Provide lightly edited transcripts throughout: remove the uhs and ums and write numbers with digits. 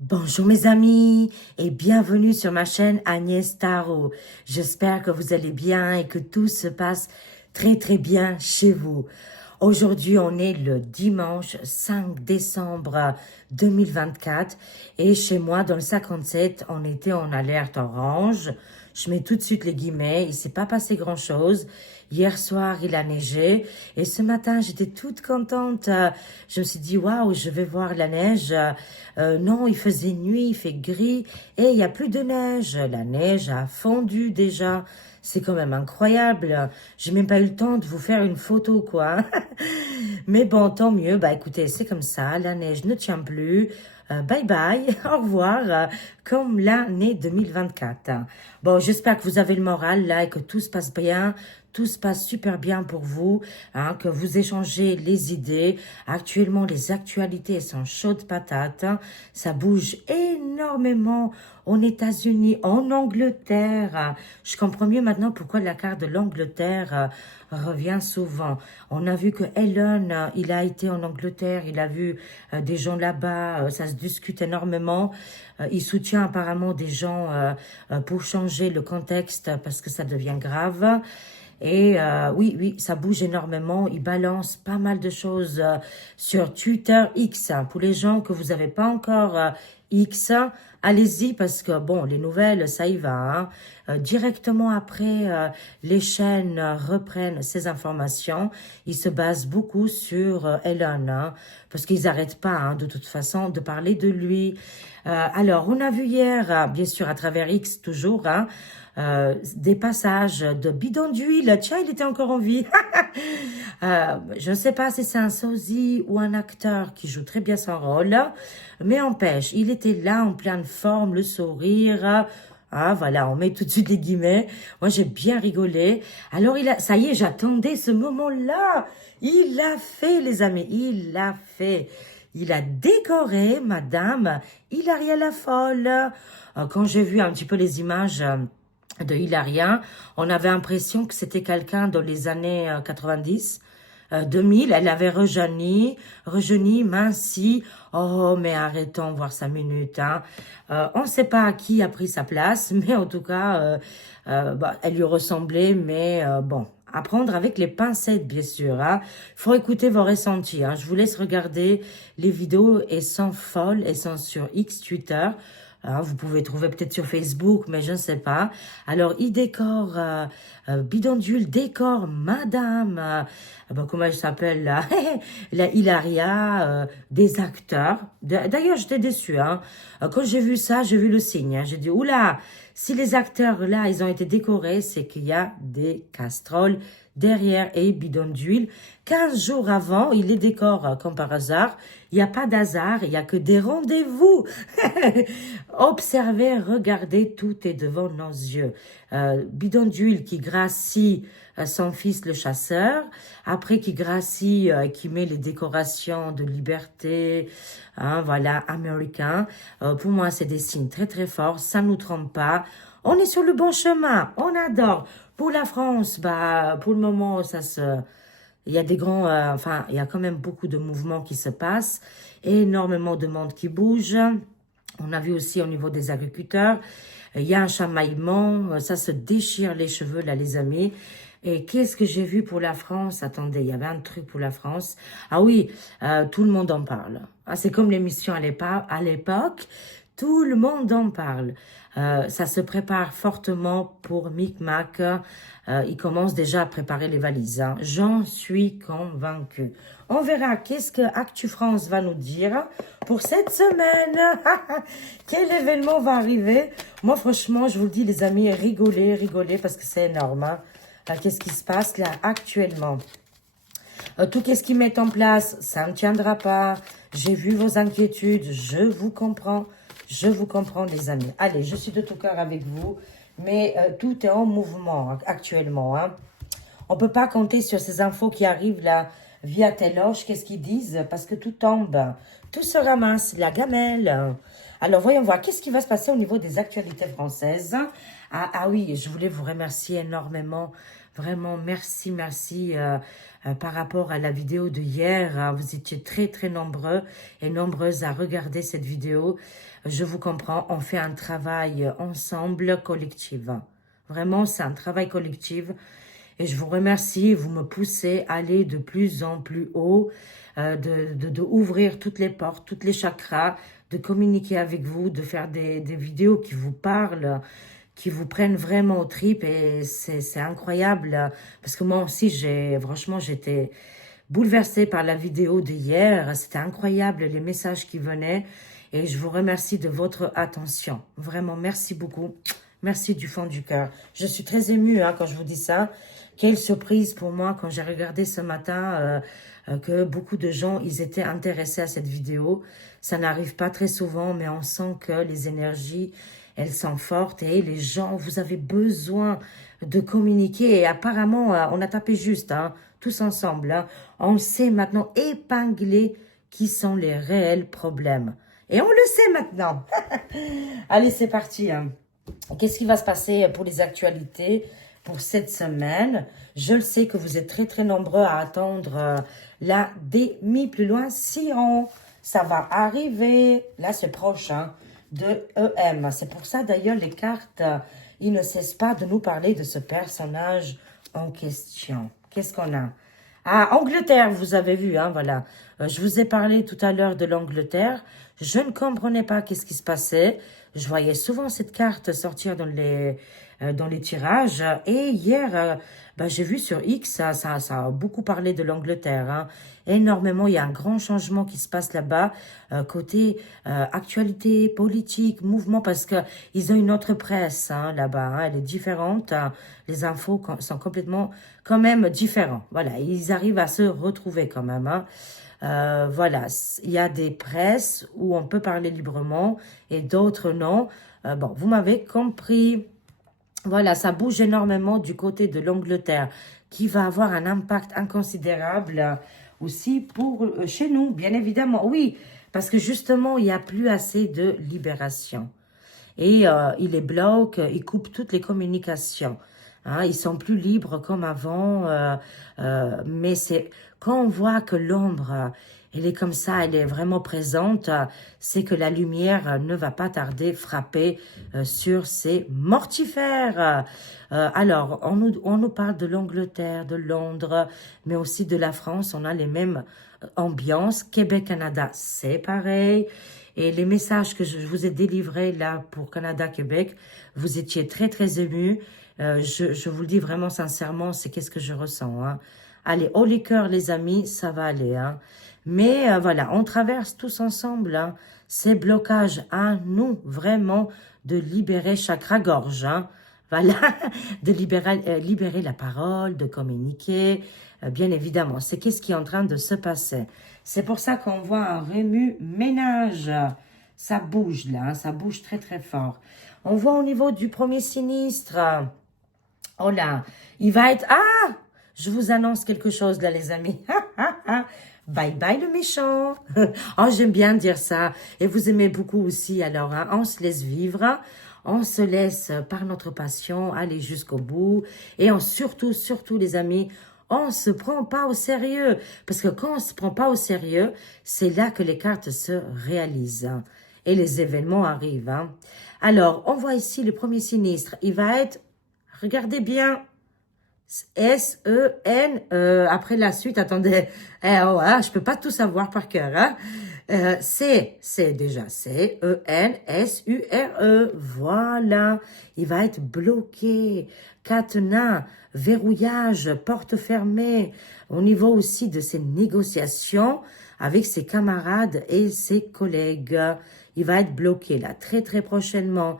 Bonjour mes amis et bienvenue sur ma chaîne Agnès Tarot. J'espère que vous allez bien et que tout se passe très bien chez vous. Aujourd'hui, on est le dimanche 5 décembre 2024 et chez moi dans le 57, on était en alerte orange. Je mets tout de suite les guillemets, il s'est pas passé grand-chose. Hier soir, il a neigé et ce matin, j'étais toute contente. Je me suis dit, waouh, je vais voir la neige. Non, il faisait nuit, il fait gris et il n'y a plus de neige. La neige a fondu déjà. C'est quand même incroyable. J'ai même pas eu le temps de vous faire une photo, quoi. Mais bon, tant mieux. Bah écoutez, c'est comme ça. La neige ne tient plus. Bye bye, au revoir, comme l'année 2024. Bon, j'espère que vous avez le moral là et que tout se passe bien, tout se passe super bien pour vous, hein, que vous échangez les idées. Actuellement, les actualités sont chaudes patates, hein. Ça bouge énormément aux États-Unis, en Angleterre. Je comprends mieux maintenant pourquoi la carte de l'Angleterre revient souvent. On a vu que Elon, il a été en Angleterre, il a vu des gens là-bas, ça se discute énormément. Il soutient apparemment des gens pour changer le contexte parce que ça devient grave. Et oui, ça bouge énormément. Il balance pas mal de choses sur Twitter X. Pour les gens que vous n'avez pas encore X, allez-y parce que, bon, les nouvelles, ça y va. Hein. Directement après, les chaînes reprennent ces informations. Ils se basent beaucoup sur Elon, hein, parce qu'ils n'arrêtent pas, hein, de toute façon, de parler de lui. Alors, on a vu hier, bien sûr, à travers X toujours, hein, des passages de bidon d'huile. Tiens, il était encore en vie. Je ne sais pas si c'est un sosie ou un acteur qui joue très bien son rôle, mais empêche, il était là en pleine forme, le sourire. Ah, voilà, on met tout de suite les guillemets. Moi, j'ai bien rigolé. Alors, ça y est, j'attendais ce moment-là. Il l'a fait, les amis, il l'a fait. Il a décoré Madame Hilaria la Folle. Quand j'ai vu un petit peu les images de Hilaria, on avait l'impression que c'était quelqu'un dans les années 90, 2000. Elle avait rejeuni, minci. Oh, mais arrêtons voir 5 minutes. Hein. On ne sait pas qui a pris sa place, mais en tout cas, bah, elle lui ressemblait, mais bon. À prendre avec les pincettes, bien sûr. Hein. Faut écouter vos ressentis. Hein. Je vous laisse regarder les vidéos. Elles sont folles. Elles sont sur X, Twitter. Hein, vous pouvez trouver peut-être sur Facebook, mais je ne sais pas. Alors, il décore, Bidondule décore Madame, bon, comment elle s'appelle là, la Hilaria, des acteurs. D'ailleurs, j'étais déçue. Hein. Quand j'ai vu ça, j'ai vu le signe. Hein. J'ai dit, oula, si les acteurs là, ils ont été décorés, c'est qu'il y a des casseroles derrière et bidon d'huile. 15 jours avant, il les décore comme par hasard. Il n'y a pas d'hasard, il n'y a que des rendez-vous. Observez, regardez, tout est devant nos yeux. Bidon d'huile qui gracie son fils le chasseur, après qui gracie, qui met les décorations de liberté, hein, voilà, américain. Pour moi, c'est des signes très forts, ça ne nous trompe pas. On est sur le bon chemin, on adore. Pour la France, bah, pour le moment, il y a des grands, enfin, il y a quand même beaucoup de mouvements qui se passent, énormément de monde qui bouge. On a vu aussi au niveau des agriculteurs, il y a un chamaillement, ça se déchire les cheveux là, les amis. Et qu'est-ce que j'ai vu pour la France? Attendez, il y avait un truc pour la France. Ah oui, tout le monde en parle. Ah, c'est comme l'émission à l'époque, tout le monde en parle. Ça se prépare fortement pour Micmac. Il commence déjà à préparer les valises. Hein. J'en suis convaincue. On verra qu'est-ce que Actu France va nous dire pour cette semaine. Quel événement va arriver? Moi, franchement, je vous le dis, les amis, rigolez parce que c'est énorme. Hein. Qu'est-ce qui se passe là actuellement? Tout ce qu'ils mettent en place, ça ne tiendra pas. J'ai vu vos inquiétudes, je vous comprends, les amis. Allez, je suis de tout cœur avec vous, mais tout est en mouvement actuellement. Hein. On ne peut pas compter sur ces infos qui arrivent là via Téloche. Qu'est-ce qu'ils disent? Parce que tout tombe, tout se ramasse, la gamelle. Alors, voyons voir, qu'est-ce qui va se passer au niveau des actualités françaises? Ah oui, je voulais vous remercier énormément. Vraiment, merci, merci par rapport à la vidéo de hier. Vous étiez très, très nombreux et nombreuses à regarder cette vidéo. Je vous comprends, on fait un travail ensemble, collectif. Vraiment, c'est un travail collectif. Et je vous remercie, vous me poussez à aller de plus en plus haut, de ouvrir toutes les portes, toutes les chakras, de communiquer avec vous, de faire des vidéos qui vous parlent, qui vous prennent vraiment aux tripes. Et c'est incroyable, parce que moi aussi, franchement, j'étais bouleversée par la vidéo d'hier. C'était incroyable, les messages qui venaient. Et je vous remercie de votre attention. Vraiment, merci beaucoup. Merci du fond du cœur. Je suis très émue quand je vous dis ça. Quelle surprise pour moi quand j'ai regardé ce matin que beaucoup de gens ils étaient intéressés à cette vidéo. Ça n'arrive pas très souvent, mais on sent que les énergies, elles sont fortes et les gens, vous avez besoin de communiquer. Et apparemment, on a tapé juste, tous ensemble. On sait maintenant épingler qui sont les réels problèmes. Et on le sait maintenant. Allez, c'est parti. Qu'est-ce qui va se passer pour les actualités pour cette semaine? Je le sais que vous êtes très, très nombreux à attendre la démi plus loin. Sion, ça va arriver. Là, c'est proche de EM. C'est pour ça, d'ailleurs, les cartes, ils ne cessent pas de nous parler de ce personnage en question. Qu'est-ce qu'on a? Ah, Angleterre, vous avez vu, voilà. Je vous ai parlé tout à l'heure de l'Angleterre. Je ne comprenais pas qu'est-ce qui se passait. Je voyais souvent cette carte sortir dans les tirages. Et hier, j'ai vu sur X, ça a beaucoup parlé de l'Angleterre. Énormément, il y a un grand changement qui se passe là-bas, côté actualité, politique, mouvement, parce que ils ont une autre presse là-bas. Elle est différente. Les infos sont complètement quand même différents. Voilà, ils arrivent à se retrouver quand même. Voilà, il y a des presses où on peut parler librement et d'autres non. Bon, vous m'avez compris. Voilà, ça bouge énormément du côté de l'Angleterre qui va avoir un impact inconsidérable aussi pour chez nous, bien évidemment. Oui, parce que justement, il n'y a plus assez de libération. Et il les bloque, il coupe toutes les communications. Ils sont plus libres comme avant, mais c'est quand on voit que l'ombre, elle est comme ça, elle est vraiment présente, c'est que la lumière ne va pas tarder frapper sur ces mortifères. Alors, on nous parle de l'Angleterre, de Londres, mais aussi de la France. On a les mêmes ambiances. Québec, Canada, c'est pareil. Et les messages que je vous ai délivrés là pour Canada-Québec, vous étiez très, très émus. Je vous le dis vraiment sincèrement, c'est qu'est-ce que je ressens. Allez, haut les cœurs, les amis, ça va aller. Mais voilà, on traverse tous ensemble ces blocages à nous, vraiment, de libérer chakra-gorge. Voilà, de libérer la parole, de communiquer, bien évidemment. C'est qu'est-ce qui est en train de se passer. C'est pour ça qu'on voit un remue-ménage. Ça bouge là, ça bouge très très fort. On voit au niveau du premier sinistre. Oh là, il va être... Ah! Je vous annonce quelque chose là les amis. Bye bye le méchant. Oh, j'aime bien dire ça. Et vous aimez beaucoup aussi. Alors, on se laisse vivre. On se laisse par notre passion aller jusqu'au bout. Et surtout les amis, on se prend pas au sérieux. Parce que quand on se prend pas au sérieux, c'est là que les cartes se réalisent. Et les événements arrivent. Alors, on voit ici le premier sinistre. Il va être, regardez bien, S-E-N, après la suite, attendez, je peux pas tout savoir par cœur, c'est déjà C-E-N-S-U-R-E, voilà, il va être bloqué, cadenas, verrouillage, porte fermée, au niveau aussi de ses négociations avec ses camarades et ses collègues, il va être bloqué là, très très prochainement,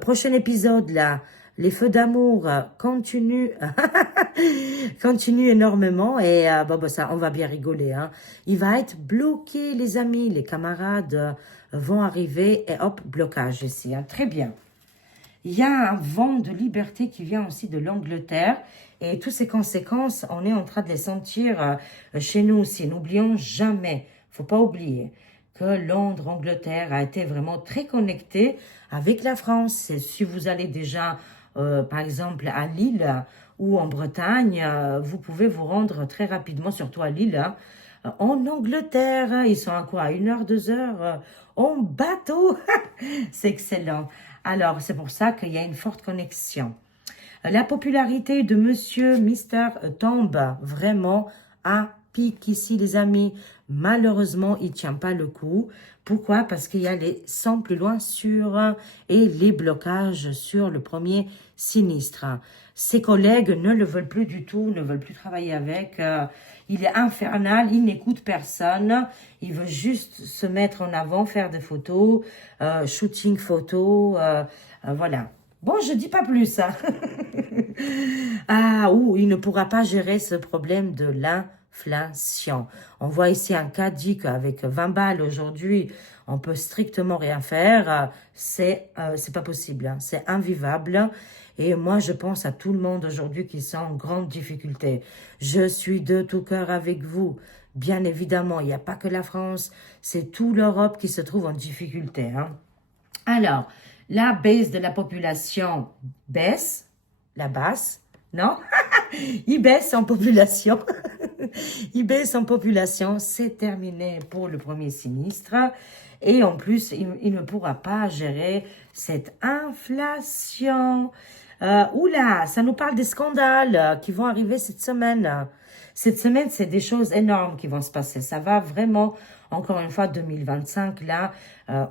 prochain épisode là, les feux d'amour continuent, continuent énormément et ça, on va bien rigoler. Il va être bloqué, les amis, les camarades vont arriver et hop, blocage ici. Très bien. Il y a un vent de liberté qui vient aussi de l'Angleterre et toutes ces conséquences, on est en train de les sentir chez nous aussi. N'oublions jamais, faut pas oublier que Londres, Angleterre a été vraiment très connecté avec la France. Si vous allez déjà par exemple à Lille ou en Bretagne, vous pouvez vous rendre très rapidement, surtout à Lille, hein, en Angleterre. Ils sont à quoi? À 1 heure, 2 heures en bateau. C'est excellent. Alors, c'est pour ça qu'il y a une forte connexion. La popularité de Monsieur Mister tombe vraiment à pic ici, les amis. Malheureusement, il ne tient pas le coup. Pourquoi? Parce qu'il y a les 100 plus loin sur et les blocages sur le premier sinistre. Ses collègues ne le veulent plus du tout, ne veulent plus travailler avec. Il est infernal, il n'écoute personne. Il veut juste se mettre en avant, faire des photos, shooting photos, voilà. Bon, je dis pas plus, hein. Ah, il ne pourra pas gérer ce problème de l'inflation. On voit ici un cas dit qu'avec 20 balles aujourd'hui, on peut strictement rien faire. C'est pas possible, hein. C'est invivable. Et moi, je pense à tout le monde aujourd'hui qui sont en grande difficulté. Je suis de tout cœur avec vous. Bien évidemment, il n'y a pas que la France, c'est toute l'Europe qui se trouve en difficulté, hein. Alors, la baisse de la population baisse, la basse, non? Il baisse en population. Il baisse en population, c'est terminé pour le premier sinistre. Et en plus, il ne pourra pas gérer cette inflation. Oula, ça nous parle des scandales qui vont arriver cette semaine. Cette semaine, c'est des choses énormes qui vont se passer. Ça va vraiment, encore une fois, 2025, là,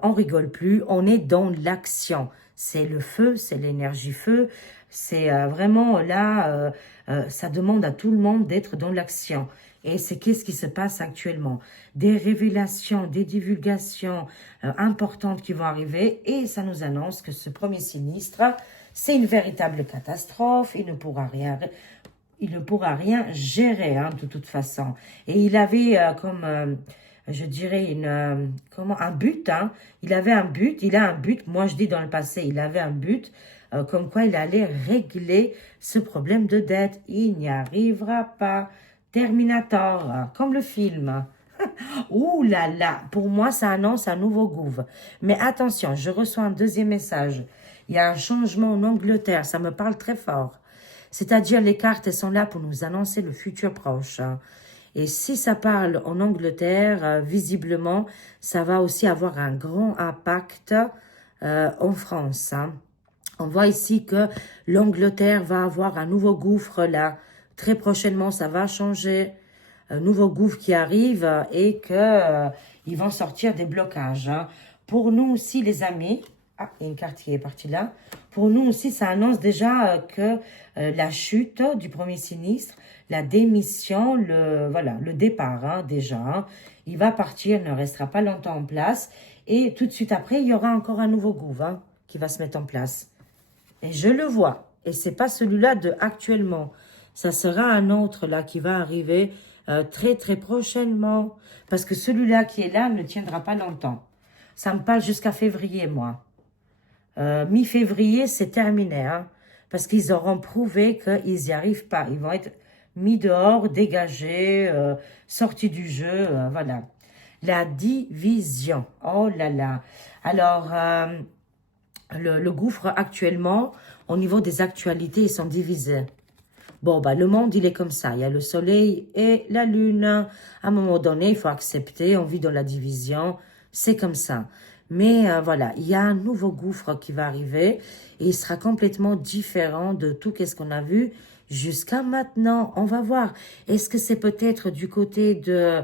on rigole plus. On est dans l'action. C'est le feu, c'est l'énergie feu. C'est vraiment là, ça demande à tout le monde d'être dans l'action. Et c'est qu'est-ce qui se passe actuellement? Des révélations, des divulgations importantes qui vont arriver. Et ça nous annonce que ce premier sinistre, c'est une véritable catastrophe. Il ne pourra rien gérer, hein, de toute façon. Et il avait je dirais, un but, hein. Il avait un but, il a un but. Moi, je dis dans le passé, il avait un but, comme quoi il allait régler ce problème de dette. Il n'y arrivera pas. Terminator, comme le film. Ouh là là, pour moi, ça annonce un nouveau gouffre. Mais attention, je reçois un deuxième message. Il y a un changement en Angleterre, ça me parle très fort. C'est-à-dire, les cartes, elles sont là pour nous annoncer le futur proche. Et si ça parle en Angleterre, visiblement, ça va aussi avoir un grand impact en France, hein. On voit ici que l'Angleterre va avoir un nouveau gouffre là. Très prochainement, ça va changer. Un nouveau gouffre qui arrive et que ils vont sortir des blocages, hein. Pour nous aussi, les amis, il y a une carte qui est partie là. Pour nous aussi, ça annonce déjà que la chute du premier sinistre, la démission, le départ, hein, déjà, hein. Il va partir, ne restera pas longtemps en place. Et tout de suite après, il y aura encore un nouveau gouffre, hein, qui va se mettre en place. Et je le vois. Et c'est pas celui-là de actuellement. Ça sera un autre là qui va arriver très très prochainement. Parce que celui-là qui est là ne tiendra pas longtemps. Ça me parle jusqu'à février, moi. Mi-février, c'est terminé, hein, parce qu'ils auront prouvé qu'ils n'y arrivent pas. Ils vont être mis dehors, dégagés, sortis du jeu, voilà. La division, oh là là. Alors, le gouffre actuellement, au niveau des actualités, ils sont divisés. Bon, le monde, il est comme ça. Il y a le soleil et la lune. À un moment donné, il faut accepter. On vit dans la division. C'est comme ça. Mais voilà, il y a un nouveau gouffre qui va arriver. Et il sera complètement différent de tout ce qu'on a vu jusqu'à maintenant. On va voir. Est-ce que c'est peut-être du côté de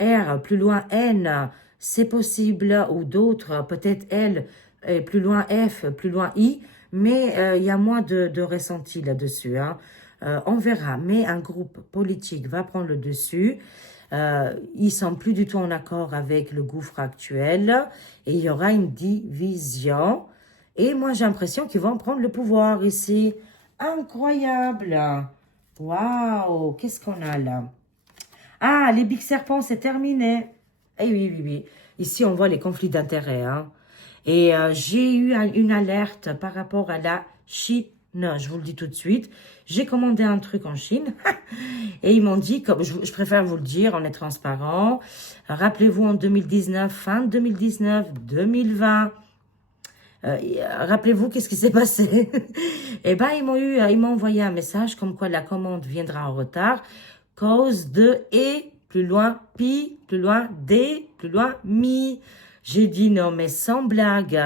R, plus loin N, c'est possible. Ou d'autres, peut-être L, et plus loin F, plus loin I. Mais il y a moins de ressenti là-dessus, hein. On verra, mais un groupe politique va prendre le dessus. Ils sont plus du tout en accord avec le gouffre actuel et il y aura une division. Et moi, j'ai l'impression qu'ils vont prendre le pouvoir ici. Incroyable! Waouh! Qu'est-ce qu'on a là? Ah, les Big Serpents, c'est terminé. Eh oui, oui, oui. Ici, on voit les conflits d'intérêts, hein. Et j'ai eu une alerte par rapport à la Chine. Je vous le dis tout de suite. J'ai commandé un truc en Chine et ils m'ont dit, comme je préfère vous le dire, on est transparent. Rappelez-vous en 2019, fin 2019, 2020, Rappelez-vous, qu'est-ce qui s'est passé? Eh ben, ils m'ont envoyé un message comme quoi la commande viendra en retard, cause de et, plus loin, pi, plus loin, d, plus loin, mi. J'ai dit non, mais sans blague.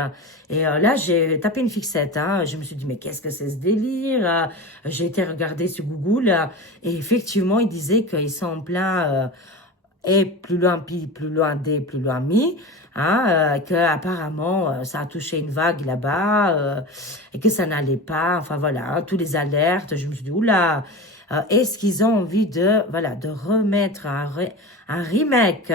Et là, j'ai tapé une fixette. Hein. Je me suis dit, mais qu'est-ce que c'est ce délire? J'ai été regarder sur Google et effectivement, ils disaient qu'ils sont en plein et plus loin pi, plus loin d, plus loin mi. Hein, que apparemment ça a touché une vague là-bas et que ça n'allait pas. Enfin voilà, hein, tous les alertes. Je me suis dit, oula, est-ce qu'ils ont envie de, voilà, de remettre un remake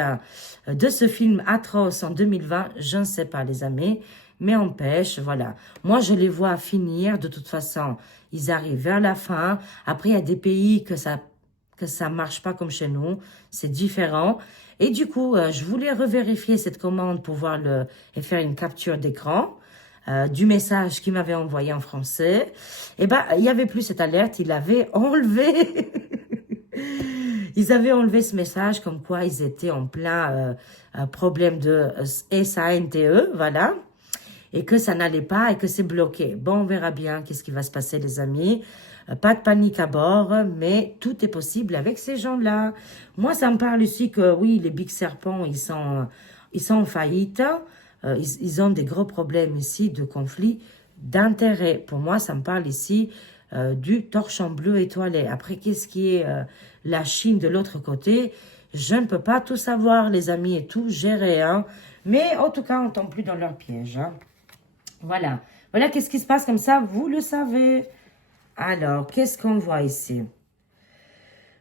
de ce film atroce en 2020? Je ne sais pas, les amis, mais empêche, voilà. Moi, je les vois finir, de toute façon, ils arrivent vers la fin. Après, il y a des pays que ça marche pas comme chez nous, c'est différent. Et du coup, je voulais revérifier cette commande pour voir et faire une capture d'écran du message qu'il m'avait envoyé en français. Et ben, il y avait plus cette alerte, il avait enlevé. Ils avaient enlevé ce message comme quoi ils étaient en plein problème de SANTE, voilà, et que ça n'allait pas et que c'est bloqué. Bon, on verra bien qu'est-ce qui va se passer, les amis. Pas de panique à bord, mais tout est possible avec ces gens-là. Moi, ça me parle ici que, oui, les Big Serpents, ils sont en faillite. Ils ont des gros problèmes ici de conflit d'intérêts. Pour moi, ça me parle ici du torchon bleu étoilé. Après, qu'est-ce qui est la Chine de l'autre côté? Je ne peux pas tout savoir, les amis, et tout gérer. Hein. Mais en tout cas, on ne tombe plus dans leur piège. Hein. Voilà. Voilà, qu'est-ce qui se passe comme ça, vous le savez. Alors, qu'est-ce qu'on voit ici?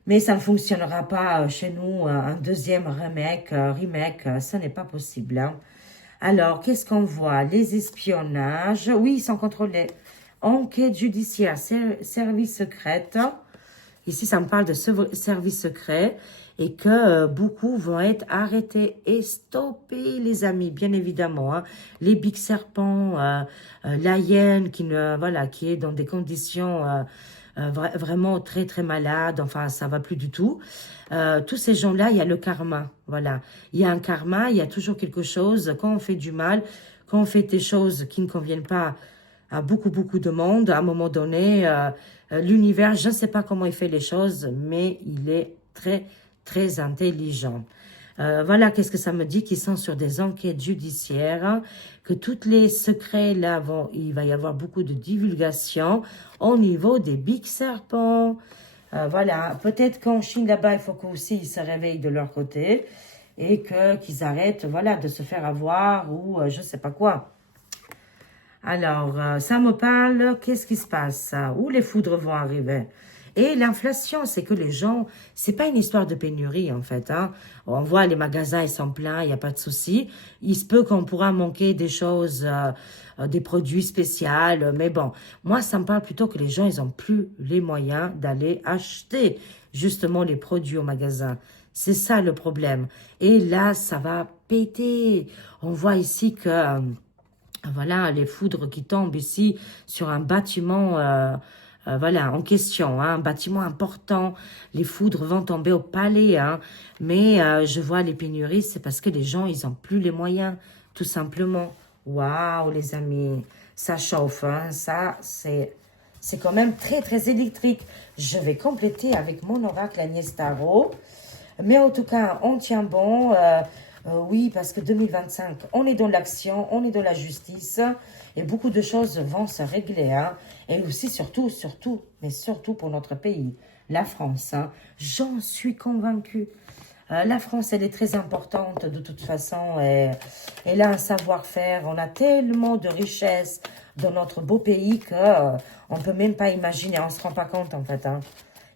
Mais ça ne fonctionnera pas chez nous, un deuxième remake, ce n'est pas possible. Hein. Alors, qu'est-ce qu'on voit? Les espionnages, oui, ils sont contrôlés. Enquête judiciaire, service secret. Ici, ça me parle de service secret et que beaucoup vont être arrêtés et stoppés, les amis, bien évidemment. Hein. Les Big Serpents, la hyène qui est dans des conditions vraiment très, très malades. Enfin, ça va plus du tout. Tous ces gens-là, il y a le karma. Voilà. Il y a un karma, il y a toujours quelque chose. Quand on fait du mal, quand on fait des choses qui ne conviennent pas à beaucoup, beaucoup de monde, à un moment donné, l'univers, je ne sais pas comment il fait les choses, mais il est très, très intelligent. Voilà, qu'est-ce que ça me dit? Qu'ils sont sur des enquêtes judiciaires, hein, que tous les secrets, là, il va y avoir beaucoup de divulgation au niveau des Big Serpents. Voilà, peut-être qu'en Chine, là-bas, il faut qu'aussi ils se réveillent de leur côté et qu'ils arrêtent, voilà, de se faire avoir ou je ne sais pas quoi. Alors, ça me parle, qu'est-ce qui se passe? Où les foudres vont arriver? Et l'inflation, c'est que les gens, c'est pas une histoire de pénurie en fait. Hein. On voit les magasins, ils sont pleins, il n'y a pas de souci. Il se peut qu'on pourra manquer des choses, des produits spéciaux, mais bon, moi ça me parle plutôt que les gens, ils ont plus les moyens d'aller acheter justement les produits au magasin. C'est ça le problème. Et là, ça va péter. On voit ici que voilà, les foudres qui tombent ici sur un bâtiment, voilà, en question, hein, un bâtiment important. Les foudres vont tomber au palais, hein, mais je vois les pénuries, c'est parce que les gens, ils n'ont plus les moyens, tout simplement. Waouh, les amis, ça chauffe, hein, ça, c'est quand même très, très électrique. Je vais compléter avec mon oracle Agnès Tarot. Mais en tout cas, on tient bon. Oui, parce que 2025, on est dans l'action, on est dans la justice et beaucoup de choses vont se régler. Hein. Et aussi, surtout, mais surtout pour notre pays, la France. Hein. J'en suis convaincue. La France, elle est très importante de toute façon. Elle a un savoir-faire. On a tellement de richesses dans notre beau pays qu'on ne peut même pas imaginer. On ne se rend pas compte en fait. Hein.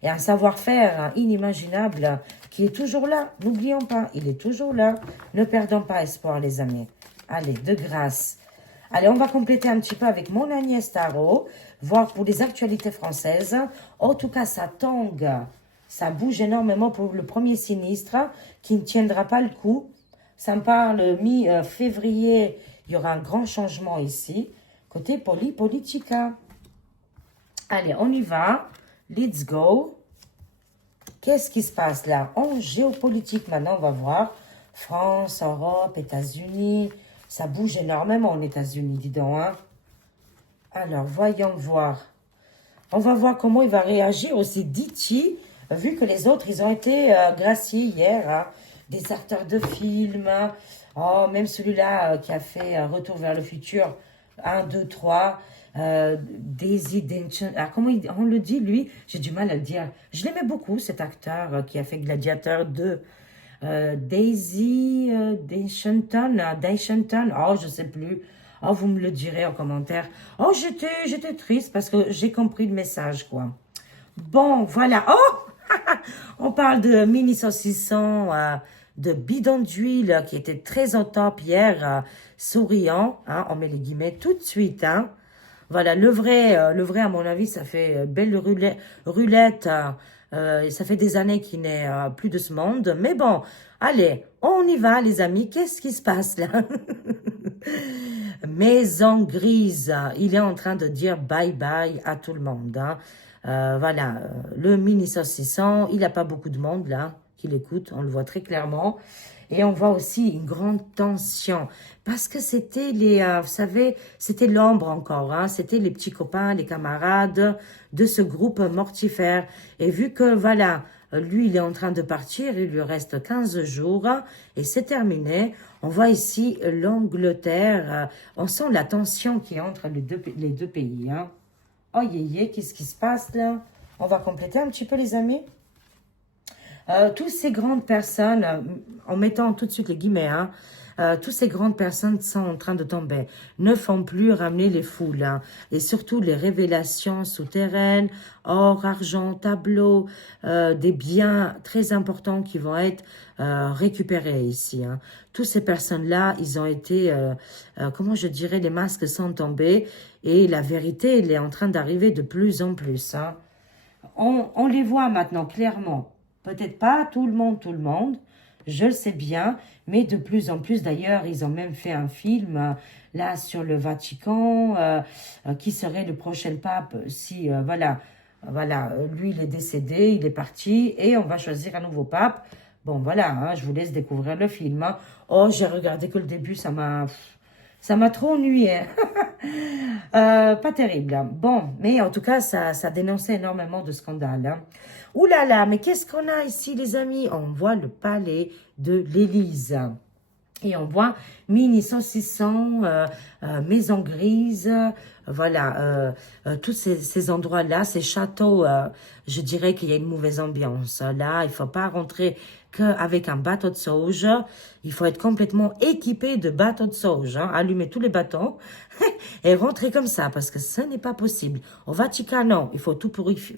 Et un savoir-faire inimaginable qui est toujours là. N'oublions pas, il est toujours là. Ne perdons pas espoir, les amis. Allez, de grâce. Allez, on va compléter un petit peu avec mon Agnès Tarot, voir pour les actualités françaises. En tout cas, ça tangue, ça bouge énormément pour le premier sinistre qui ne tiendra pas le coup. Ça me parle mi-février, il y aura un grand changement ici, côté politica. Allez, on y va. Let's go. Qu'est-ce qui se passe là? En géopolitique, maintenant, on va voir. France, Europe, États-Unis. Ça bouge énormément aux États-Unis, dis donc, hein. Alors, voyons voir. On va voir comment il va réagir aussi, Ditchy, vu que les autres, ils ont été graciés hier, hein. Des acteurs de films. Oh, même celui-là qui a fait Retour vers le futur, un 2 3 Daisy Denson. Ah, comment on le dit, lui? J'ai du mal à le dire. Je l'aimais beaucoup, cet acteur qui a fait Gladiateur 2. Daisy Deshanton, oh, je sais plus. Oh, vous me le direz en commentaire. Oh, j'étais triste parce que j'ai compris le message, quoi. Bon, voilà. Oh, on parle de mini saucisson, de bidon d'huile qui était très au top hier, souriant, hein, on met les guillemets tout de suite, hein. Voilà, le vrai, à mon avis, ça fait belle roulette. Et ça fait des années qu'il n'est plus de ce monde. Mais bon, allez, on y va, les amis. Qu'est-ce qui se passe là? Maison grise, il est en train de dire bye bye à tout le monde, hein. Voilà, le mini saucisson, il n'a pas beaucoup de monde là qui l'écoute, on le voit très clairement. Et on voit aussi une grande tension parce que c'était vous savez, c'était l'ombre encore, hein, c'était les petits copains, les camarades de ce groupe mortifère. Et vu que, voilà, lui, il est en train de partir, il lui reste 15 jours et c'est terminé. On voit ici l'Angleterre, on sent la tension qui est entre les deux pays, hein. Oh, qu'est-ce qui se passe là? On va compléter un petit peu, les amis. Toutes ces grandes personnes, en mettant tout de suite les guillemets, hein, toutes ces grandes personnes sont en train de tomber, ne font plus ramener les foules, hein, et surtout les révélations souterraines, or, argent, tableaux, des biens très importants qui vont être récupérés ici, hein. Toutes ces personnes-là, ils ont été, comment je dirais, les masques sont tombés et la vérité, elle est en train d'arriver de plus en plus, hein. On les voit maintenant clairement. Peut-être pas tout le monde, je le sais bien, mais de plus en plus d'ailleurs, ils ont même fait un film là sur le Vatican, qui serait le prochain pape si, voilà, lui il est décédé, il est parti et on va choisir un nouveau pape. Bon voilà, hein, je vous laisse découvrir le film, hein. Oh, j'ai regardé que le début, ça m'a trop ennuyé. Pas terrible, hein. Bon, mais en tout cas, ça dénonçait énormément de scandales, hein. Ouh là là, mais qu'est-ce qu'on a ici, les amis? On voit le palais de l'Élysée. Et on voit mini saucisson, maison grise, voilà, tous ces endroits-là, ces châteaux, je dirais qu'il y a une mauvaise ambiance. Là, il faut pas rentrer qu'avec un bateau de sauge, il faut être complètement équipé de bateaux de sauge, hein, allumer tous les bâtons et rentrer comme ça, parce que ce n'est pas possible. Au Vatican, il faut tout purifier.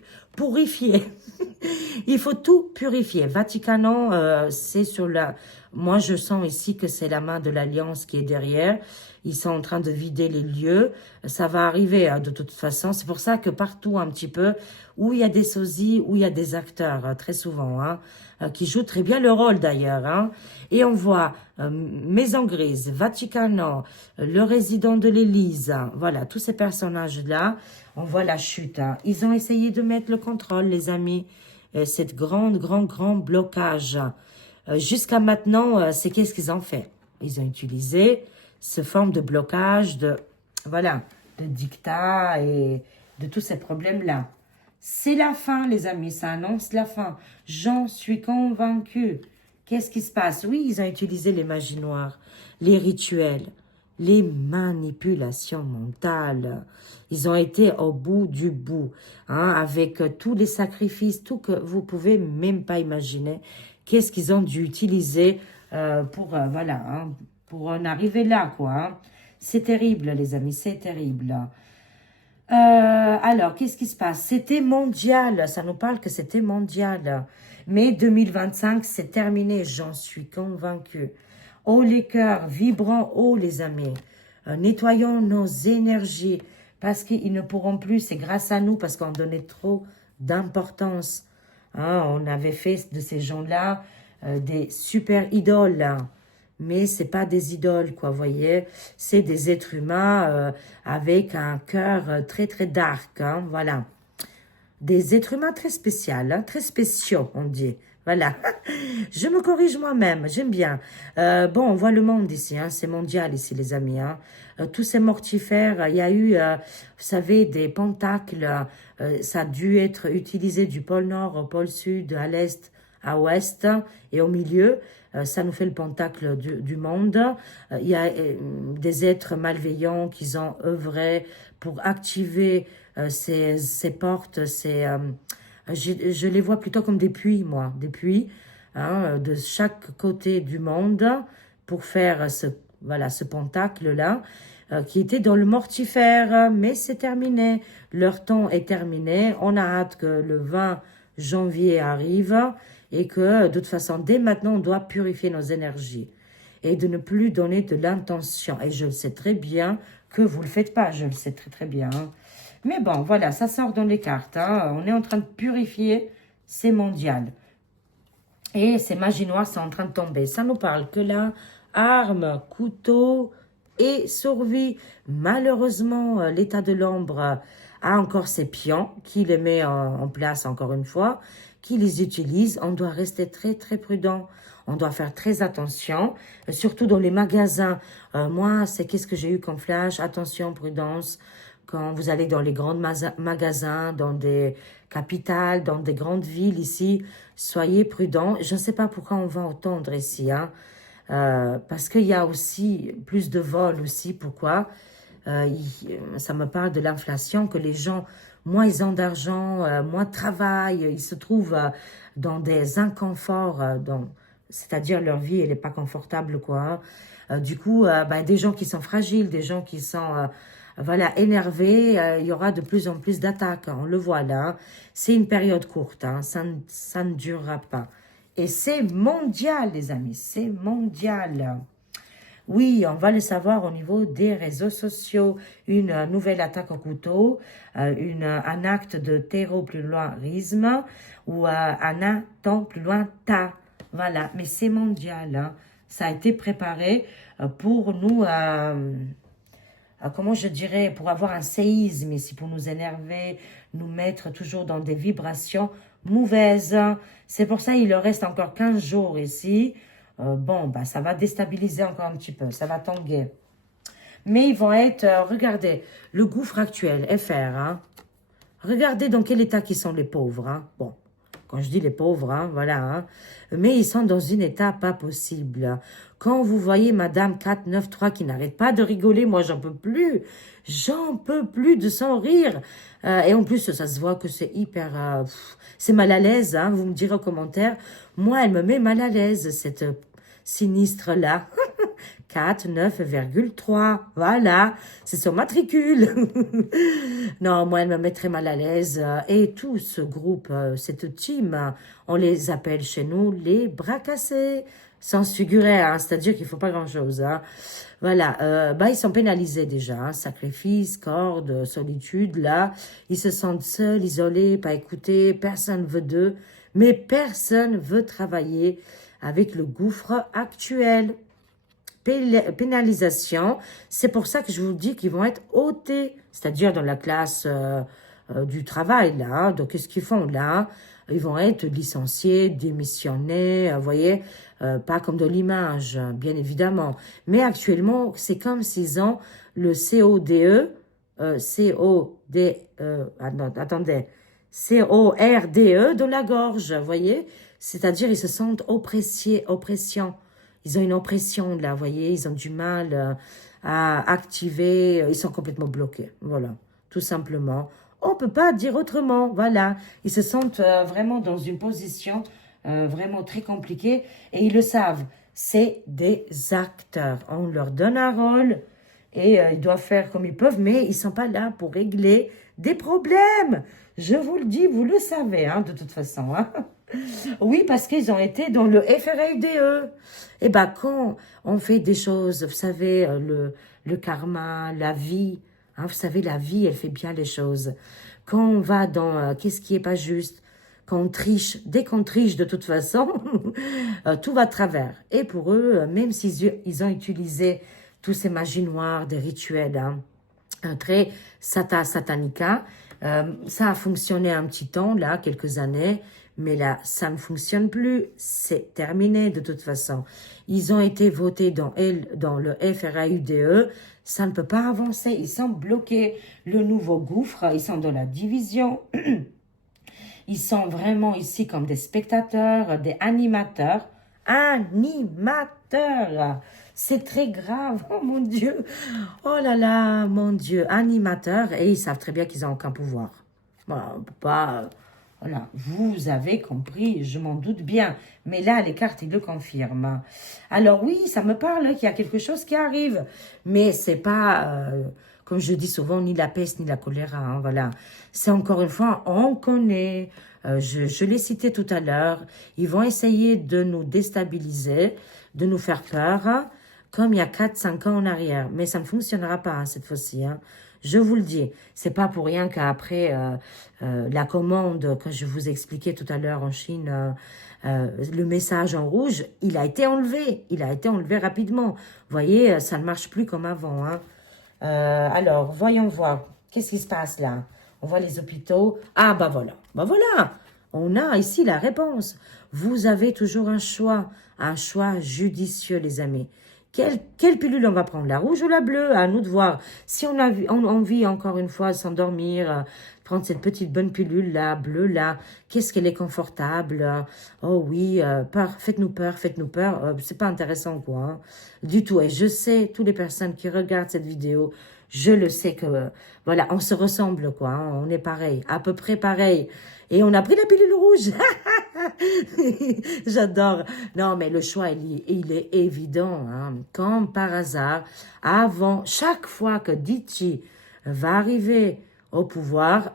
Il faut tout purifier. Vatican, c'est sur la... Moi, je sens ici que c'est la main de l'Alliance qui est derrière. Ils sont en train de vider les lieux. Ça va arriver, hein, de toute façon. C'est pour ça que partout, un petit peu, où il y a des sosies, où il y a des acteurs, très souvent, hein, qui jouent très bien le rôle, d'ailleurs, hein. Et on voit Maison Grise, Vatican, le résident de l'Élysée, voilà, tous ces personnages-là. On voit la chute, hein. Ils ont essayé de mettre le contrôle, les amis. Cette grand blocage. Jusqu'à maintenant, c'est qu'est-ce qu'ils ont fait? Ils ont utilisé ce forme de blocage, voilà, de dictat et de tous ces problèmes-là. C'est la fin, les amis, ça annonce la fin. J'en suis convaincue. Qu'est-ce qui se passe? Oui, ils ont utilisé les magies noires, les rituels, les manipulations mentales. Ils ont été au bout du bout, hein, avec tous les sacrifices, tout que vous pouvez même pas imaginer. Qu'est-ce qu'ils ont dû utiliser voilà, hein, pour en arriver là, quoi, hein. C'est terrible, les amis, c'est terrible. Alors, qu'est-ce qui se passe? C'était mondial, ça nous parle que c'était mondial. Mais 2025, c'est terminé, j'en suis convaincue. Oh, les cœurs, vibrant haut, les amis. Nettoyons nos énergies, parce qu'ils ne pourront plus, c'est grâce à nous, parce qu'on donnait trop d'importance. Hein, on avait fait de ces gens-là des super idoles, là. Mais c'est pas des idoles, quoi, vous voyez. C'est des êtres humains avec un cœur très, très dark, hein, voilà. Des êtres humains très spéciaux, hein, très spéciaux, on dit. Voilà. Je me corrige moi-même, j'aime bien. Bon, on voit le monde ici, hein, c'est mondial ici, les amis. Hein. Tous ces mortifères, il y a eu, vous savez, des pentacles. Ça a dû être utilisé du pôle Nord au pôle Sud, à l'Est, à l'Ouest et au milieu. Ça nous fait le pentacle du monde. Il y a des êtres malveillants qui ont œuvré pour activer ces portes, je les vois plutôt comme des puits, moi, des puits hein, de chaque côté du monde pour faire voilà, ce pentacle-là qui était dans le mortifère, mais c'est terminé. Leur temps est terminé. On a hâte que le 20 janvier arrive et que, de toute façon, dès maintenant, on doit purifier nos énergies et de ne plus donner de l'intention. Et je le sais très bien que vous ne le faites pas, je le sais très très bien. Hein. Mais bon, voilà, ça sort dans les cartes. Hein. On est en train de purifier, c'est mondial. Et ces magies noires sont en train de tomber. Ça nous parle que là, armes, couteaux et survie. Malheureusement, l'état de l'ombre a encore ses pions qui les met en place encore une fois, qui les utilise. On doit rester très très prudent. On doit faire très attention, surtout dans les magasins. Moi, c'est qu'est-ce que j'ai eu comme flash? Attention, prudence. Quand vous allez dans les grands magasins, dans des capitales, dans des grandes villes ici, soyez prudents. Je ne sais pas pourquoi on va entendre ici, hein, parce qu'il y a aussi plus de vols aussi. Pourquoi? Ça me parle de l'inflation, que les gens, moins ils ont d'argent, moins travaillent, ils se trouvent dans des inconforts, c'est-à-dire leur vie, elle n'est pas confortable, quoi. Du coup, des gens qui sont fragiles, des gens qui sont voilà, énervés, il y aura de plus en plus d'attaques. On le voit là. C'est une période courte, hein, ça ne durera pas. Et c'est mondial, les amis, c'est mondial. Oui, on va le savoir au niveau des réseaux sociaux. Une nouvelle attaque au couteau, un acte de terreau plus loin, risme, ou un temps plus loin, ta. Voilà, mais c'est mondial. Hein. Ça a été préparé pour nous, comment je dirais, pour avoir un séisme ici, pour nous énerver, nous mettre toujours dans des vibrations mauvaises. C'est pour ça qu'il leur reste encore 15 jours ici. Bon, ça va déstabiliser encore un petit peu, ça va tanguer. Mais ils vont être, regardez, le gouffre actuel, FR, hein. Regardez dans quel état qui sont les pauvres, hein. Bon, quand je dis les pauvres, hein, voilà, hein. Mais ils sont dans un état pas possible. Quand vous voyez Madame 493 qui n'arrête pas de rigoler, moi j'en peux plus. J'en peux plus de son rire. Et en plus, ça se voit que c'est hyper... c'est mal à l'aise, hein, vous me direz en commentaire. Moi, elle me met mal à l'aise, cette sinistre-là. 4,9,3. Voilà, c'est son matricule. Non, moi, elle me met très mal à l'aise. Et tout ce groupe, cette team, on les appelle chez nous les bras cassés. Sans se figurer, hein, c'est-à-dire qu'il ne faut pas grand-chose. Hein. Voilà, ils sont pénalisés déjà. Hein, sacrifice, corde, solitude, là. Ils se sentent seuls, isolés, pas écoutés. Personne veut d'eux. Mais personne veut travailler avec le gouffre actuel. Pénalisation, c'est pour ça que je vous dis qu'ils vont être ôtés, c'est-à-dire dans la classe du travail, là. Donc, qu'est-ce qu'ils font, là? Ils vont être licenciés, démissionnés, vous voyez, pas comme de l'image, bien évidemment. Mais actuellement, c'est comme s'ils ont le CODE, attendez, CORDE de la gorge, vous voyez? C'est-à-dire, ils se sentent oppression. Ils ont une oppression, là, vous voyez, ils ont du mal à activer, ils sont complètement bloqués, voilà, tout simplement. On ne peut pas dire autrement, voilà. Ils se sentent vraiment dans une position vraiment très compliquée et ils le savent. C'est des acteurs. On leur donne un rôle et ils doivent faire comme ils peuvent, mais ils ne sont pas là pour régler des problèmes. Je vous le dis, vous le savez, hein, de toute façon. Hein. Oui, parce qu'ils ont été dans le FRADE. Et quand on fait des choses, vous savez, le karma, la vie, hein, vous savez, la vie, elle fait bien les choses. Quand on va dans qu'est-ce qui est pas juste, quand on triche, dès qu'on triche de toute façon, tout va de travers. Et pour eux, même s'ils ont utilisé tous ces magies noires, des rituels, hein, très satanica, ça a fonctionné un petit temps, là, quelques années, Mais là, ça ne fonctionne plus. C'est terminé de toute façon. Ils ont été votés dans le FRAUDE. Ça ne peut pas avancer. Ils sont bloqués. Le nouveau gouffre, ils sont dans la division. Ils sont vraiment ici comme des spectateurs, des animateurs. Animateurs! C'est très grave, oh mon Dieu! Oh là là, mon Dieu! Animateurs, et ils savent très bien qu'ils n'ont aucun pouvoir. Voilà, on peut pas... Voilà, vous avez compris, je m'en doute bien. Mais là, les cartes, ils le confirment. Alors oui, ça me parle qu'il y a quelque chose qui arrive. Mais c'est pas, comme je dis souvent, ni la peste, ni la choléra. Hein, voilà. C'est encore une fois, on connaît. Je l'ai cité tout à l'heure. Ils vont essayer de nous déstabiliser, de nous faire peur, hein, comme il y a 4-5 ans en arrière. Mais ça ne fonctionnera pas hein, cette fois-ci. Hein. Je vous le dis, c'est pas pour rien qu'après la commande que je vous expliquais tout à l'heure en Chine, le message en rouge, il a été enlevé. Il a été enlevé rapidement. Vous voyez, ça ne marche plus comme avant. Hein. Alors, voyons voir. Qu'est-ce qui se passe là? On voit les hôpitaux. Ah, bah voilà. Bah voilà. On a ici la réponse. Vous avez toujours un choix judicieux, les amis. Quelle pilule on va prendre, la rouge ou la bleue? À nous de voir. Si on a envie, encore une fois, de s'endormir, prendre cette petite bonne pilule là, bleue là, qu'est-ce qu'elle est confortable. Oh oui, peur, faites-nous peur, faites-nous peur. C'est pas intéressant quoi, hein, du tout. Et je sais, toutes les personnes qui regardent cette vidéo, je le sais que, voilà, on se ressemble quoi, hein, on est pareil, à peu près pareil. Et on a pris la pilule rouge. J'adore. Non, mais le choix, il est évident. Hein. Comme par hasard, avant, chaque fois que Dichi va arriver au pouvoir,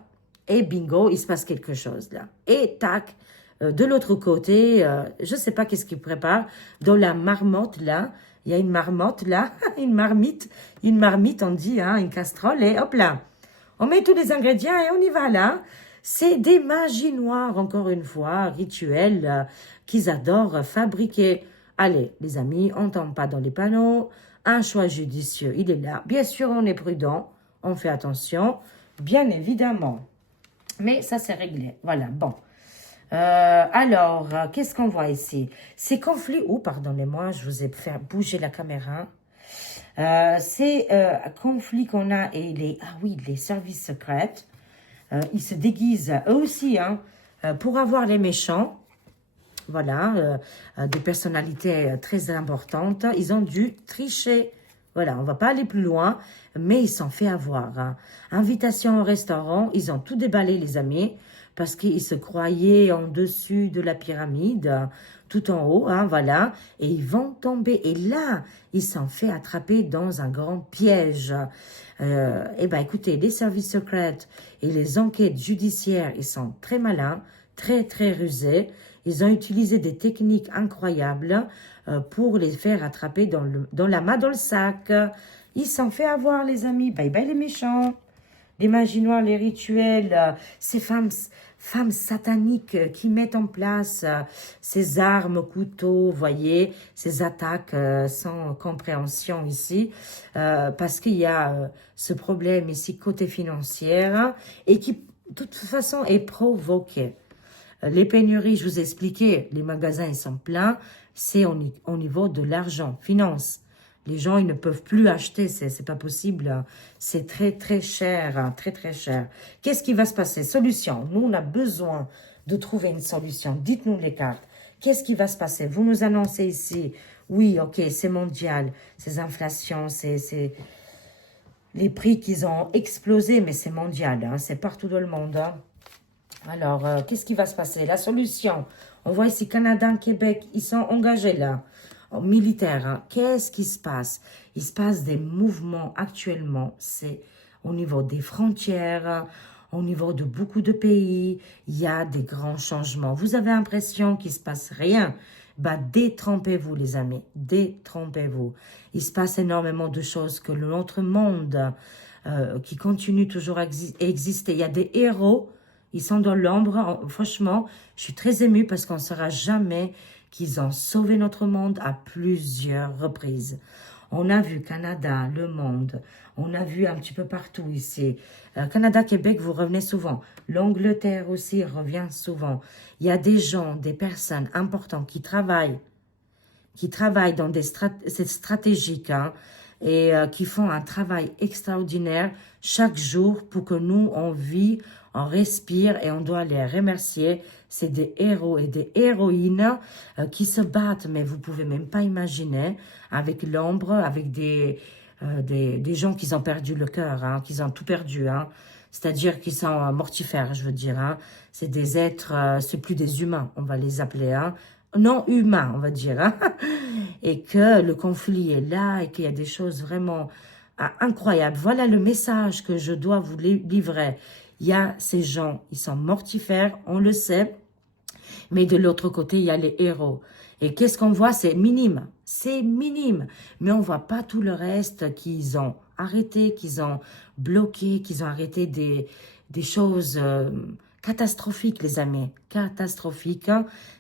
et bingo, il se passe quelque chose là. Et tac, de l'autre côté, je ne sais pas qu'est-ce qu'il prépare, dans la marmotte là, il y a une marmotte là, une marmite, on dit, hein, une casserole, et hop là, on met tous les ingrédients et on y va là. C'est des magies noires, encore une fois, rituels qu'ils adorent fabriquer. Allez, les amis, on ne tombe pas dans les panneaux. Un choix judicieux, il est là. Bien sûr, on est prudent, on fait attention, bien évidemment. Mais ça, c'est réglé. Voilà, bon. Alors, qu'est-ce qu'on voit ici? Ces conflits... Oh, pardonnez-moi, je vous ai fait bouger la caméra. Ces conflits qu'on a et les... Ah oui, les services secrets. Ils se déguisent eux aussi hein, pour avoir les méchants. Voilà, des personnalités très importantes. Ils ont dû tricher. Voilà, on ne va pas aller plus loin, mais ils s'en fait avoir. Hein. Invitation au restaurant, ils ont tout déballé les amis, parce qu'ils se croyaient en dessus de la pyramide, tout en haut, hein, voilà, et ils vont tomber. Et là, ils s'en fait attraper dans un grand piège. Eh bien, écoutez, les services secrets et les enquêtes judiciaires, ils sont très malins, très, très rusés. Ils ont utilisé des techniques incroyables pour les faire attraper dans la main, dans le sac. Ils s'en fait avoir, les amis. Bye bye, les méchants. Les magies noires, les rituels, ces femmes sataniques qui mettent en place ces armes, couteaux, voyez, ces attaques sans compréhension ici, parce qu'il y a ce problème ici côté financier et qui, de toute façon, est provoqué. Les pénuries, je vous ai expliqué, les magasins, ils sont pleins, c'est au niveau de l'argent, finance. Les gens, ils ne peuvent plus acheter, c'est pas possible. C'est très, très cher, hein, très, très cher. Qu'est-ce qui va se passer? Solution. Nous, on a besoin de trouver une solution. Dites-nous les cartes. Qu'est-ce qui va se passer? Vous nous annoncez ici, oui, ok, c'est mondial. Ces inflations, c'est les prix qu'ils ont explosé, mais c'est mondial, hein, c'est partout dans le monde. Hein. Alors, qu'est-ce qui va se passer? La solution. On voit ici Canada, Québec, ils sont engagés là. Militaire, hein. Qu'est-ce qui se passe? Il se passe des mouvements actuellement, c'est au niveau des frontières, au niveau de beaucoup de pays, il y a des grands changements. Vous avez l'impression qu'il ne se passe rien? Bah, détrompez-vous les amis, détrompez-vous. Il se passe énormément de choses que notre monde qui continue toujours à exister. Il y a des héros, ils sont dans l'ombre. Franchement, je suis très émue parce qu'on ne saura jamais qu'ils ont sauvé notre monde à plusieurs reprises. On a vu Canada, le monde, on a vu un petit peu partout ici. Canada, Québec, vous revenez souvent. L'Angleterre aussi revient souvent. Il y a des gens, des personnes importantes qui travaillent dans c'est stratégique, hein, et qui font un travail extraordinaire chaque jour pour que nous, on vit, on respire et on doit les remercier. C'est des héros et des héroïnes qui se battent, mais vous pouvez même pas imaginer, avec l'ombre, avec des gens qui ont perdu le cœur, hein, qui ont tout perdu, hein. C'est-à-dire qu'ils sont mortifères, je veux dire, hein. C'est des êtres, c'est plus des humains, on va les appeler, hein. Non humains, on va dire, hein. Et que le conflit est là et qu'il y a des choses vraiment incroyables. Voilà le message que je dois vous livrer. Il y a ces gens, ils sont mortifères, on le sait, mais de l'autre côté, il y a les héros. Et qu'est-ce qu'on voit? C'est minime, mais on voit pas tout le reste qu'ils ont arrêté, qu'ils ont bloqué, qu'ils ont arrêté des choses catastrophiques, les amis, catastrophiques.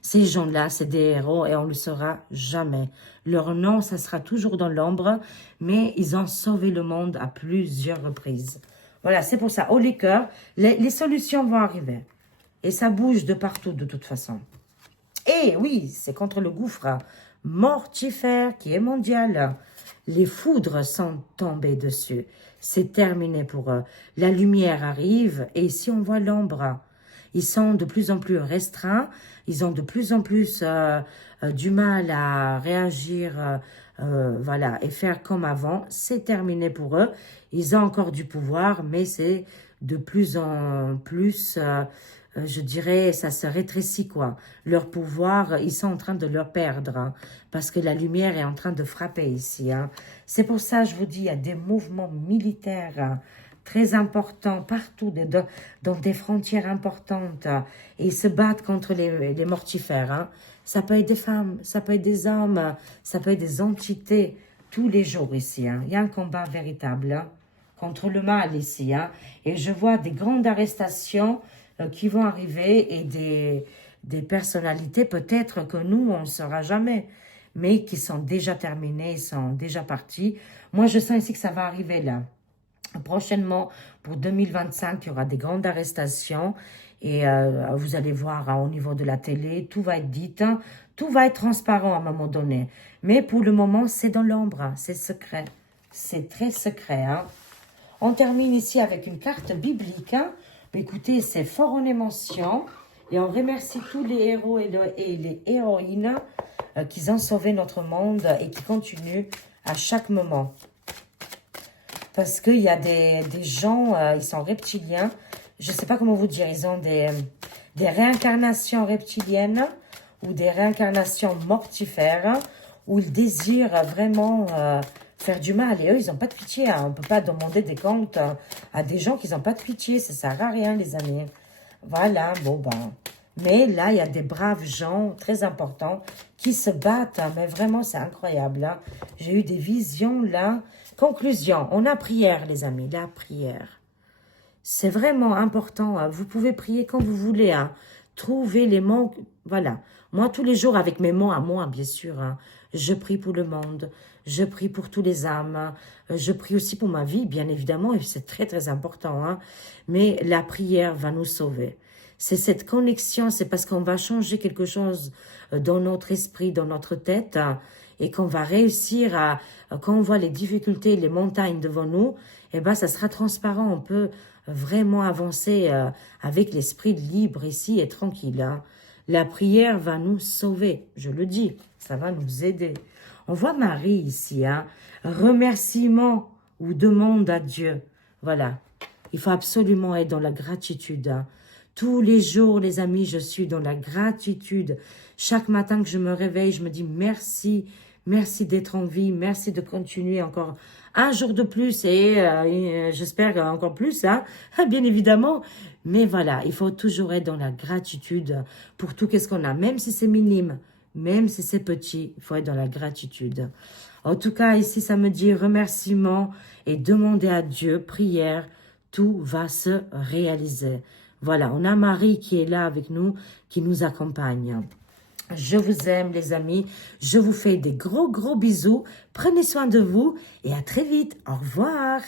Ces gens-là, c'est des héros et on ne le saura jamais. Leur nom, ça sera toujours dans l'ombre, mais ils ont sauvé le monde à plusieurs reprises. Voilà, c'est pour ça. Haut les cœurs, les solutions vont arriver. Et ça bouge de partout, de toute façon. Et oui, c'est contre le gouffre mortifère qui est mondial. Les foudres sont tombées dessus. C'est terminé pour eux. La lumière arrive et ici on voit l'ombre. Ils sont de plus en plus restreints. Ils ont de plus en plus du mal à réagir, voilà, et faire comme avant. C'est terminé pour eux. Ils ont encore du pouvoir, mais c'est de plus en plus, je dirais, ça se rétrécit, quoi. Leur pouvoir, ils sont en train de le perdre, hein, parce que la lumière est en train de frapper ici, hein. C'est pour ça, je vous dis, il y a des mouvements militaires, hein, très importants partout, dans des frontières importantes, et ils se battent contre les mortifères, hein. Ça peut être des femmes, ça peut être des hommes, ça peut être des entités, tous les jours ici, hein. Il y a un combat véritable, hein, contre le mal ici, hein. Et je vois des grandes arrestations qui vont arriver et des personnalités peut-être que nous, on ne saura jamais, mais qui sont déjà terminées, sont déjà parties. Moi, je sens ici que ça va arriver là. Prochainement, pour 2025, il y aura des grandes arrestations et vous allez voir, hein, au niveau de la télé, tout va être dit, hein, tout va être transparent à un moment donné. Mais pour le moment, c'est dans l'ombre, hein, c'est secret. C'est très secret, hein. On termine ici avec une carte biblique, hein. Écoutez, c'est fort en émotion et on remercie tous les héros et les héroïnes qui ont sauvé notre monde et qui continuent à chaque moment. Parce qu'il y a des gens, ils sont reptiliens, je ne sais pas comment vous dire, ils ont des réincarnations reptiliennes ou des réincarnations mortifères où ils désirent vraiment faire du mal. Et eux, ils n'ont pas de pitié, hein. On ne peut pas demander des comptes à des gens qui n'ont pas de pitié. Ça ne sert à rien, les amis. Voilà, bon, ben. Mais là, il y a des braves gens très importants qui se battent. Hein. Mais vraiment, c'est incroyable. Hein. J'ai eu des visions, là. Conclusion, on a prière, les amis. La prière. C'est vraiment important. Hein. Vous pouvez prier quand vous voulez. Hein. Trouvez les mots. Voilà. Moi, tous les jours, avec mes mots à moi, bien sûr, hein, je prie pour le monde. Je prie pour tous les âmes. Je prie aussi pour ma vie, bien évidemment, et c'est très, très important. Hein. Mais la prière va nous sauver. C'est cette connexion, c'est parce qu'on va changer quelque chose dans notre esprit, dans notre tête, hein, et qu'on va réussir à, quand on voit les difficultés, les montagnes devant nous, eh ben, ça sera transparent. On peut vraiment avancer avec l'esprit libre ici et tranquille. Hein. La prière va nous sauver, je le dis, ça va nous aider. On voit Marie ici, hein, remerciement ou demande à Dieu. Voilà, il faut absolument être dans la gratitude. Hein. Tous les jours, les amis, je suis dans la gratitude. Chaque matin que je me réveille, je me dis merci, merci d'être en vie, merci de continuer encore un jour de plus et j'espère encore plus, hein, bien évidemment. Mais voilà, il faut toujours être dans la gratitude pour tout ce qu'on a, même si c'est minime. Même si c'est petit, il faut être dans la gratitude. En tout cas, ici, ça me dit remerciement et demander à Dieu, prière, tout va se réaliser. Voilà, on a Marie qui est là avec nous, qui nous accompagne. Je vous aime les amis, je vous fais des gros bisous, prenez soin de vous et à très vite, au revoir.